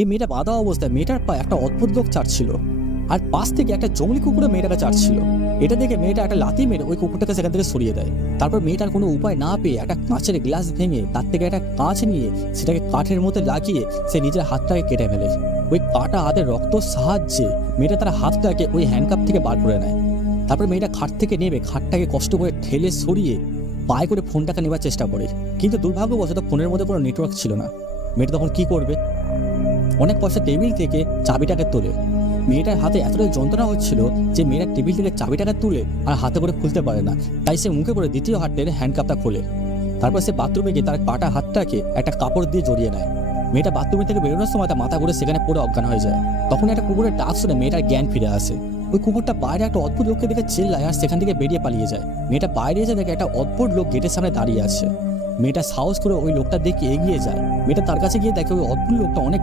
এই মেয়েটা বাঁধা অবস্থায় মেয়েটার পা একটা অদ্ভুত লোক চাটছিল, আর পাশ থেকে একটা জঙ্গলি কুকুরও মেয়েটাকে চাটছিল। এটা দেখে মেয়েটা একটা লাথি মেরে ওই কুকুরটাকে সেখান থেকে সরিয়ে দেয়। তারপর মেয়েটার কোনো উপায় না পেয়ে একটা কাঁচের গ্লাস ভেঙে তার থেকে একটা কাঁচ নিয়ে সেটাকে কাঠের মধ্যে লাগিয়ে সে নিজের হাতটাকে কেটে ফেলে। ওই কাটা হাতের রক্তর সাহায্যে মেয়েটা তার হাতটাকে ওই হ্যান্ডকাপ থেকে বার করে নেয়। তারপর মেয়েটা খাট থেকে নেমে খাটটাকে কষ্ট করে ঠেলে সরিয়ে পায়ে করে ফোনটাকে নেওয়ার চেষ্টা করে, কিন্তু দুর্ভাগ্যবশত ফোনের মধ্যে কোনো নেটওয়ার্ক ছিল না। মেয়েটা তখন কি করবে? অনেক কষ্টে টেবিল থেকে চাবিটাকে তোলে। মেয়েটার হাতে এতটাই যন্ত্রণা হচ্ছিল যে মেয়েটা টেবিল থেকে চাবিটাকে তুলে আর হাতে করে খুলতে পারে না, তাই সে মুখে করে দ্বিতীয় হাতের হ্যান্ডকাপটা খোলে। তারপর সে বাথরুমে গিয়ে তার কাটা হাতটাকে একটা কাপড় দিয়ে জড়িয়ে নেয়। মেয়েটা বাথরুমে থেকে বেরোনোর সময় তার মাথা ঘুরে সেখানে পড়ে অজ্ঞান হয়ে যায়। তখন একটা কুকুরের ডাক শুনে মেয়েটার জ্ঞান ফিরে আসে। ওই কুকুরটা বাইরে একটা অদ্ভুত লোককে দেখে চিল্লায় আর সেখান থেকে বেরিয়ে পালিয়ে যায়। মেয়েটা বাইরে এসে দেখে একটা অদ্ভুত লোক গেটের সামনে দাঁড়িয়ে আছে। মেয়েটা সাহস করে ওই লোকটা দেখে এগিয়ে যায়। মেয়েটা তার কাছে গিয়ে দেখে ওই অদ্ভুত লোকটা অনেক